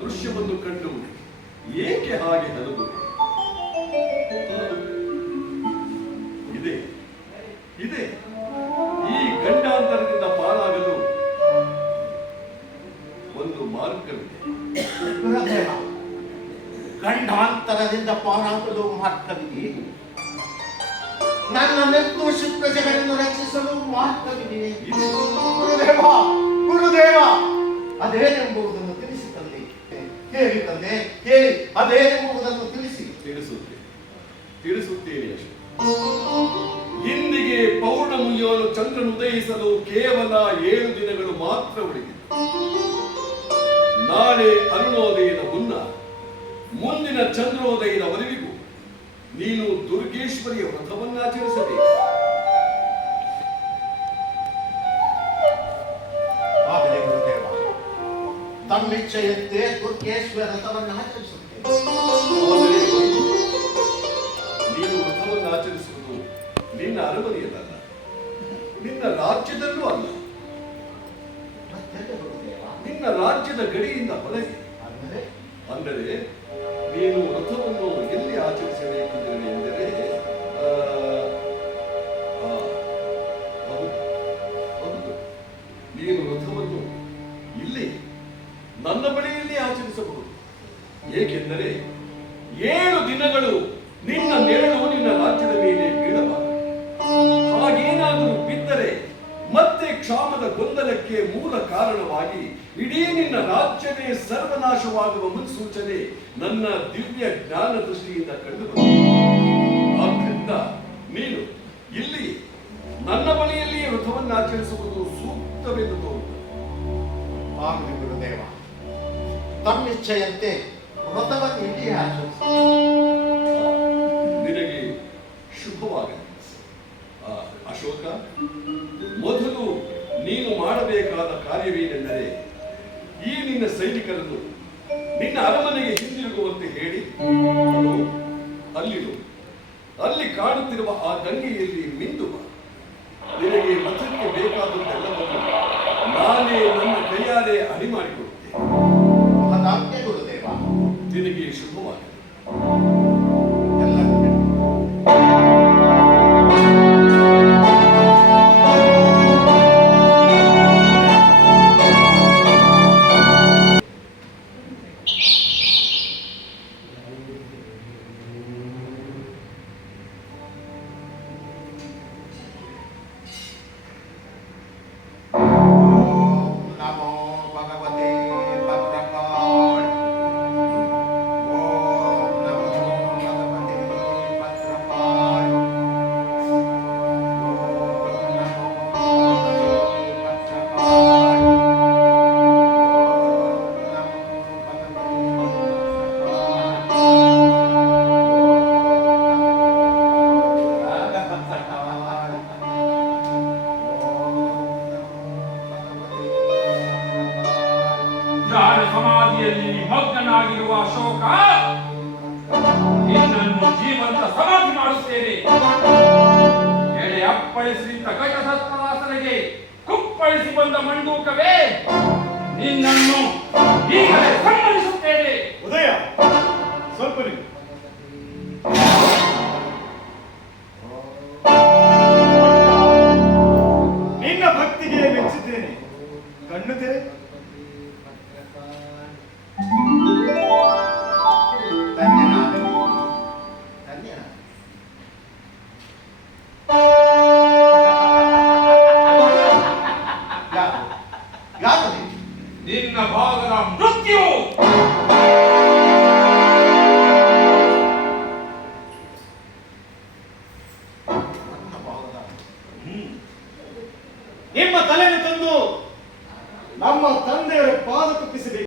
ದೃಶ್ಯವನ್ನು ಕಂಡು ಏಕೆ ಹಾಗೆ ಹಲವು ಇದೆ ಇದೆ. ಈ ಗಂಡಾಂತರದಿಂದ ಪಾರಾಗಲು ಒಂದು ಮಾರ್ಗವಿದೆ. ಗಂಡಾಂತರದಿಂದ ಪಾರಾಗಲು ಮಾರ್ಗವಿದೆ. ನನ್ನ ನಿರ್ದೋಷಿ ಪ್ರಜೆಗಳನ್ನು ರಕ್ಷಿಸಲು ಮಾರ್ಗವಿದೆ. ಗುರುದೇವ ಗುರುದೇವ ಅದೇನೆಂಬುದನ್ನು ಹೇಳಿ ಅದೇನೆಂಬುದನ್ನು ತಿಳಿಸಿ. ತಿಳಿಸುತ್ತೆ ತಿಳಿಸುತ್ತೇನೆ ಅಷ್ಟೇ. ಇಂದಿಗೆ ಪೌರ್ಣಮಿಯೋನು ಚಂದ್ರನು ಉದಯಿಸಲು ಕೇವಲ ಏಳು ದಿನಗಳು ಮಾತ್ರ ಉಳಿದಿದೆ. ನಾಳೆ ಅರುಣೋದಯದ ಮುನ್ನ ಮುಂದಿನ ಚಂದ್ರೋದಯದವರೆಗೂ ನೀನು ದುರ್ಗೇಶ್ವರಿಯ ವ್ರತವನ್ನಾಚರಿಸಬೇಕು. ತಮ್ಮಿಚ್ಛೆಯಂತೆ ದುರ್ಗೇಶ್ವರ ಆದರೆ ಒಂದು, ನೀನು ವ್ರತವನ್ನು ಆಚರಿಸುವುದು ನಿನ್ನ ಅರಮನೆಯಲ್ಲ ನಿನ್ನ ರಾಜ್ಯದಲ್ಲೂ ಅಲ್ಲ. ನಿನ್ನ ರಾಜ್ಯದ ಗಡಿಯಿಂದ ಹೊರಗೆ. ಅಂದರೆ ನೀನು ವ್ರತವನ್ನು ಎಲ್ಲಿ ಆಚರಿಸಬೇಕಿದ್ದೇನೆ ಎಂದರೆ. ನೀನು ವ್ರತವನ್ನು ಏಕೆಂದರೆ ಏಳು ದಿನಗಳು ನಿನ್ನ ನೆರಳು ನಿನ್ನ ರಾಜ್ಯದ ಮೇಲೆ ಬೀಳಬಾರದು. ಹಾಗೇನಾದರೂ ಬಿದ್ದರೆ ಮತ್ತೆ ಕ್ಷಾಮದ ಗೊಂದಲಕ್ಕೆ ಮೂಲ ಕಾರಣವಾಗಿ ಇಡೀ ನಿನ್ನ ರಾಜ್ಯವೇ ಸರ್ವನಾಶವಾಗುವ ಮುನ್ಸೂಚನೆ ನನ್ನ ದಿವ್ಯ ಜ್ಞಾನ ದೃಷ್ಟಿಯಿಂದ ಕಂಡು ನೀನು ಇಲ್ಲಿ ನನ್ನ ಬಳಿಯಲ್ಲಿ ವ್ರತವನ್ನು ಆಚರಿಸುವುದು ಸೂಕ್ತವೆಂದು ತೋರುತ್ತದೆ. ಗುರುದೇವ ತಮ್ಮಿಚ್ಛೆಯಂತೆ ವ್ರತವನ್ನು ಇಲ್ಲಿ ಆಚರಿಸಿ ನಿನಗೆ ಶುಭವಾಗಲಿ. ಅಶೋಕ, ಮೊದಲು ನೀನು ಮಾಡಬೇಕಾದ ಕಾರ್ಯವೇನೆಂದರೆ ಈ ನಿನ್ನ ಸೈನಿಕರನ್ನು ನಿನ್ನ ಅರಮನೆಗೆ ಹಿಂದಿರುಗುವಂತೆ ಹೇಳಿ. ಅಲ್ಲಿರು. ಅಲ್ಲಿ ಕಾಣುತ್ತಿರುವ ಆ ಗಂಗೆಯಲ್ಲಿ ಮಿಂದು ನಿನಗೆ ಶುಭವಾಗಲಿ ಎಲ್ಲರೂ ಸಮಾಧಿಯಲ್ಲಿ ನಿಮಗ್ನಾಗಿರುವ ಅಶೋಕ, ನಿನ್ನನ್ನು ಜೀವಂತ ಸಮಾಧಿ ಮಾಡುತ್ತೇನೆ. ಎಳೆ ಅಪ್ಪಳಿಸಿದ ಗಜಸತ್ಪರಾಸನೆಗೆ ಕುಪ್ಪಳಿಸಿ ಬಂದ ಮಂಡೂಕವೇ, ನಿನ್ನನ್ನು ಈಗಲೇ ಸಂಬಂಧಿಸುತ್ತೇನೆ ಉದಯ, ಸ್ವಲ್ಪ ನಿನ್ನ ಭಾಗದ ಮೃತ್ಯು. ನಿಮ್ಮ ತಲೆಯನ್ನು ತಂದು ನಮ್ಮ ತಂದೆಯರ ಪಾದ ಕುಪ್ಪಿಸಬೇಕು